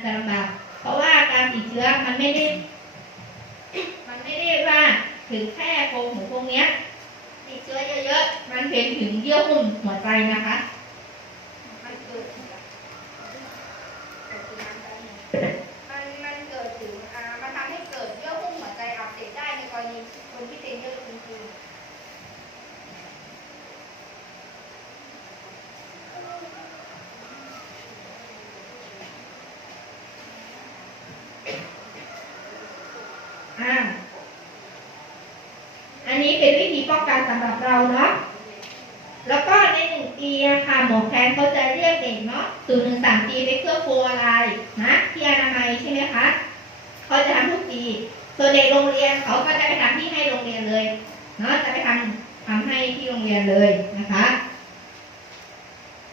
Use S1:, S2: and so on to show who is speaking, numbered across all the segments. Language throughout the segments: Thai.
S1: มันจะลำบาก เพราะว่าการติดเชื้อมันไม่ได้ มันไม่ได้ว่าถึงแค่โครงหูโครงเนี้ย ติดเชื้อเยอะๆ มันเป็นถึงเยื่อหุ้มหัวใจนะคะ มันเกิดมันมันเกิดถึงอ่ามันทำให้เกิดเยื่อหุ้มหัวใจอักเสบได้ในกรณีคนที่เป็นเยื่อหุ้มจริงอ่า อันนี้เป็นวิธีป้องกันสำหรับเราเนาะแล้วก็ในหนึ่งปีค่ะหมอแคนเขาจะเรียกเด็กเนาะศูนย์หนึ่งสามปีไปเครื่องโฟอะไรนะที่อนามัยใช่ไหมคะเขาจะทำทุกปีส่วนเด็กโรงเรียนเขาก็จะไปทำที่ให้โรงเรียนเลยเนาะจะไปทำทำให้ที่โรงเรียนเลยนะคะ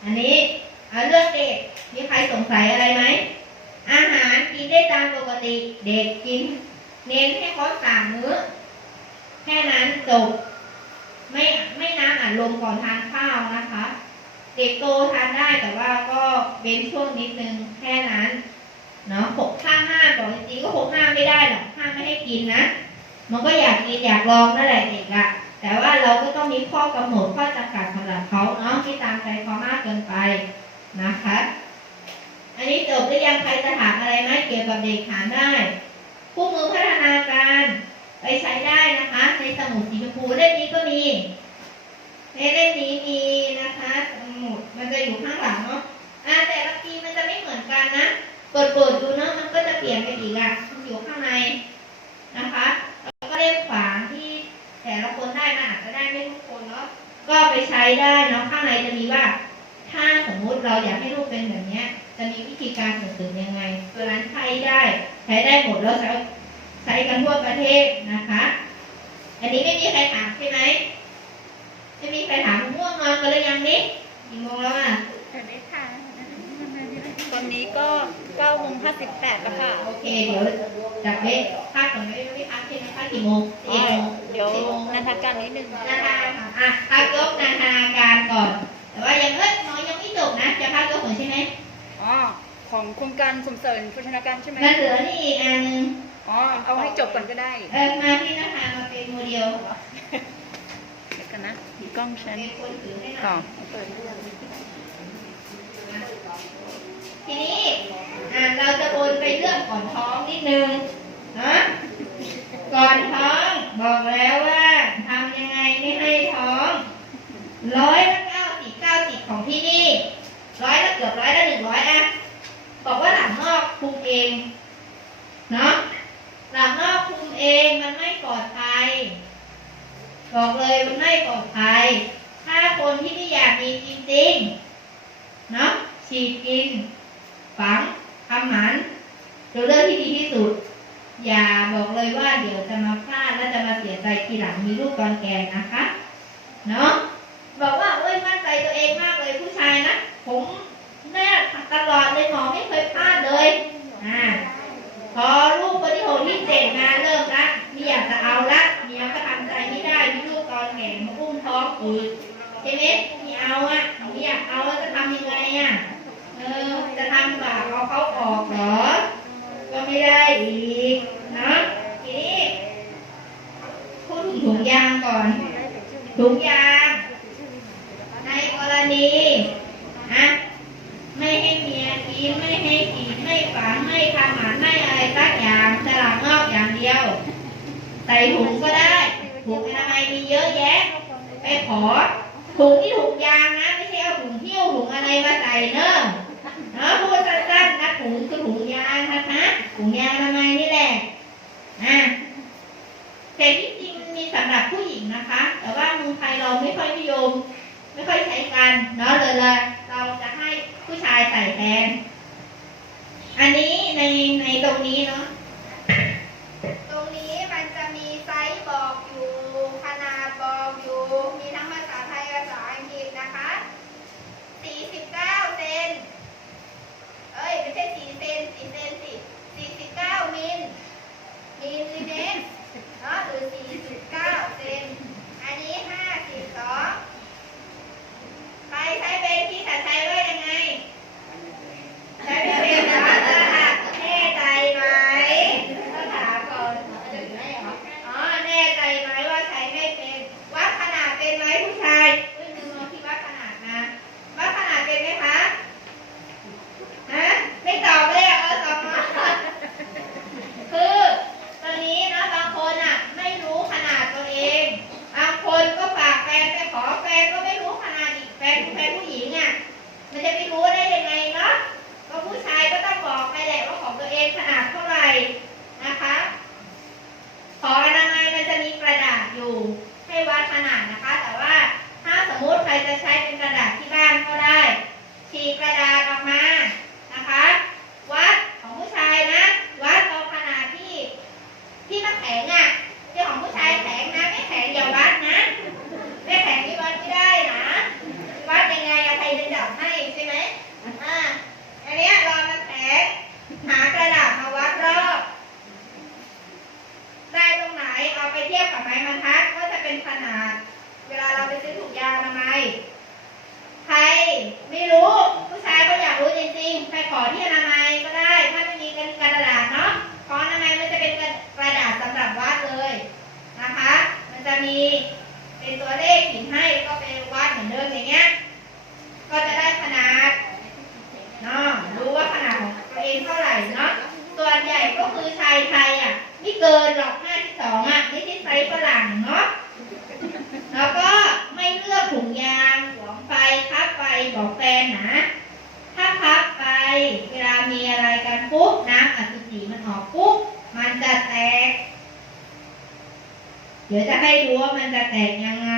S1: อันนี้เเรื่องเด็กมีใครสงสัยอะไรไหมอาหารกินได้ตามปกติ เด็กกิน เน้นให้ครบสามมื้อ แค่นั้นจบ ไม่ไม่น้ำอัดลมก่อนทานข้าวนะคะ เด็กโตทานได้แต่ว่าก็เว้นช่วงนิดนึงแค่นั้นเนาะหกห้าห้าบอกจริงก็หกห้าไม่ได้หรอกห้ามไม่ให้กินนะ มันก็อยากกินอยากลองนั่นแหละเด็กอะแต่ว่าเราก็ต้องมีข้อกำหนดข้อจำกัดสำหรับเขาเนาะที่ตามใจเขามากเกินไปนะคะ อันนี้จบหรือยังใครจะถามอะไรไหมเกี่ยวกับเด็กถามได้คู่มือพัฒนาการ ใช้ได้นะคะ ในสมุดสีชมพูเล่มนี้ก็มีในเล่มนี้มีนะคะสมุดมันจะอยู่ข้างหลังเนาะอ่าแต่ละปีมันจะไม่เหมือนกันนะเปิดเปิดดูเนาะมันก็จะเปลี่ยนไปอีกอะมันอยู่ข้างในนะคะแล้วก็เล่มฝางที่แต่ละคนได้มันอาจจะได้ไม่ทุกคนเนาะก็ไปใช้ได้เนาะข้างในจะมีว่า ถ้าสมมุติเราอยากให้ลูกเป็นแบบเนี้ยจะมีวิธีการส่งเสริมยังไงตัวนั้นใช้ได้ ใช้ได้หมดแล้วใช้ ใช้กันทั่วประเทศนะคะ อันนี้ไม่มีใครถามใช่ไหมไม่มีใครถามง่วงนอนกันหรือยังนี่กี่โมงแล้วอะ
S2: สวัสดีค่ะตอนนี้ก็9โมง58แล้วค่ะ
S1: โอเค เดี๋ยวจับเวทพักก่อนไม่ไม่พักใช่ไหมพักกี่โมง
S2: อ๋อ
S1: สี่โมง
S2: เดี๋ยว
S1: สี่โมง
S2: นันทการนิดนึง
S1: นาทาอะพักยกนาทาการก่อน แต่ว่ายังเอ้ยน้อยยังไม่จบนะ จะพักยกก่อนใช่ไหม
S2: อ๋อ ของโครงการส่งเสริมโภชนาการใช่ไหม
S1: งั้นเหลือนี่อีกอันหนึ่ง
S2: อ๋อเอาให้จบก่อนก็ได้
S1: เออมาที่นาทามาเป็นโมเดล
S2: เดี๋ยวกันนะมีกล้องฉัน
S1: เป็นคนถือให้หน่
S2: ต่อ
S1: อย
S2: เปิด
S1: ทีนี้อะเราจะวนไปเรื่องก่อนท้องนิดนึงนะก่อนท้องบอกแล้วว่าทำยังไงไม่ให้ท้องร้อยละเก้าสิบเก้าสิบของที่นี่ร้อยละเกือบร้อยละหนึ่งร้อยอะบอกว่าหลังนอกคุมเองเนาะหลังนอกคุม เองมันไม่ปลอดภัย บอกเลยมันไม่ปลอดภัย ถ้าคนที่ไม่อยากมีจริงๆ เนาะฉีดกิน ฝังทำหมันตัวเลือกที่ดีที่สุด อย่าบอกเลยว่าเดี๋ยวจะมาพลาดและจะมาเสียใจทีหลังมีลูกตอนแก่นะคะ เนาะบอกว่าเอ้ยมั่นใจตัวเองมากเลยผู้ชายนะ ผมแน่ตลอดเลยหมอไม่เคยพลาดเลยอ่าพอลูกคนที่หกที่เจ็ดมาเริ่มละไม่อยากจะเอาละเมียก็ทำใจไม่ได้มีลูกตอนแก่มาอุ้มท้องอีกใช่ไหมไม่เอาอะไม่อยากเอาแล้วจะทำยังไงอะ เออจะทำบาปเอาเขาออกเหรอ ก็ไม่ได้ อีกนะทีนี้พูดถึงถุงยางก่อน ถุงยาง ในกรณีนะไม่ให้เมียกินไม่ให้กินไม่ฝังไม่ทำหมันไม่อะไรสักอย่างสลับนอกอย่างเดียว ใส่ถุงก็ได้ ถุงอนามัยมีเยอะแยะไปขอถุงที่ถุงยางนะ ไม่ใช่เอาถุงเที่ยวถุงอะไรมาใส่เนอะ เนาะพูดสั้นๆนะถุงคือถุงยางนะคะถุงยางอนามัยนี่แหละอะแต่ที่จริงมีสำหรับผู้หญิงนะคะ แต่ว่าเมืองไทยเราไม่ค่อยนิยม ไม่ค่อยใช้กันเนาะเลยเลยเราจะให้ผู้ชายใส่แทน อันนี้ในในตรงนี้เนาะ นะคะ ขอระนามัยมันจะมีกระดาษอยู่ให้วัดขนาดนะคะ แต่ว่าถ้าสมมุติใครจะใช้เป็นกระดาษที่บ้านก็ได้ฉีกกระดาษออกมานะคะ วัดของผู้ชายนะ วัดเอาขนาดที่ที่มันแข็งอะ่ะที่ของผู้ชายแข็ง แฟนนะถ้าพับไปเวลามีอะไรกันปุ๊บน้ำอสุจิมันออกปุ๊บมันจะแตก เดี๋ยวจะให้ดูว่ามันจะแตกยังไง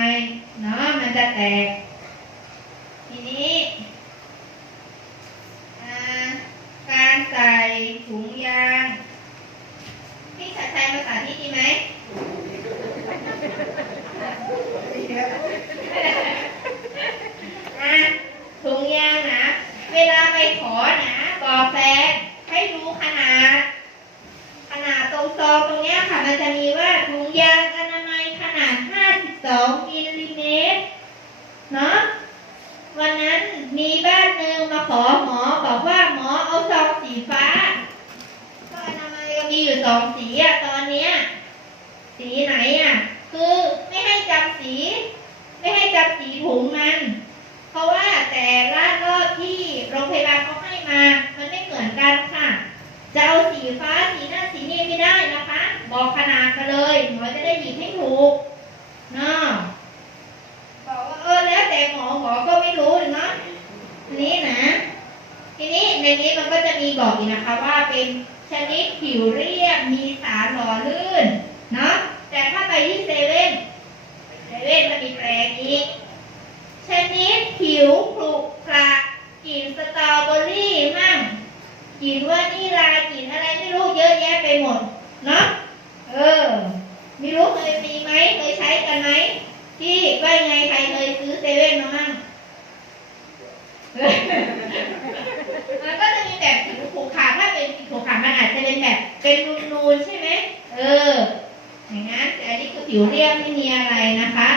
S1: เนาะมันจะแตก ทีนี้อ่าการใส่ถุงยาง พี่ชัดชัยมาสาธิตดีไหม อะถุงยางนะ เวลาไปขอนะบอกแฟนให้ดูขนาด ขนาดตรงซองตรงเนี้ยค่ะ มันจะมีว่าถุงยางอนามัยขนาด 52มิลลิเมตร เนาะ วันนั้นมีบ้านหนึ่งมาขอหมอบอกว่าหมอเอาซองสีฟ้า ก็อนามัยก็มีอยู่สองสีอะตอนเนี้ย สีไหนอะ คือไม่ให้จำสี ไม่ให้จำสีถุงมัน เพราะว่าแต่ละรอบที่โรงพยาบาลเขาให้มา มันไม่เหมือนกันค่ะ จะเอาสีฟ้าสีนั่นสีนี้ไม่ได้นะคะ บอกขนาดกันเลยหมอจะได้หยิบให้ถูกเนาะบอกว่าเออแล้วแต่หมอหมอก็ไม่รู้เนาะอันนี้นะ ทีนี้ในนี้มันก็จะมีบอกอีกนะคะว่าเป็นชนิดผิวเรียบมีสารหล่อลื่นเนาะแต่ถ้าไปที่เซเว่นเซเว่นมันมีแปลงอีก ชนิดผิวขรุขระกลิ่นสตรอเบอรี่มั่งกลิ่นว่านิลากลิ่นอะไรไม่รู้เยอะแยะไปหมดเนาะเออไม่รู้เคยมีไหมเคยใช้กันไหมที่ว่าไงใครเคยซื้อเซเว่นมามั่งมันก็จะมีแบบผิวขรุขระถ้าเป็นผิวขรุขระมันอาจจะเป็นแบบเป็นนูนๆใช่ไหมเอออย่างนั้นแต่อันนี้คือผิวเรียบไม่มีอะไรนะคะ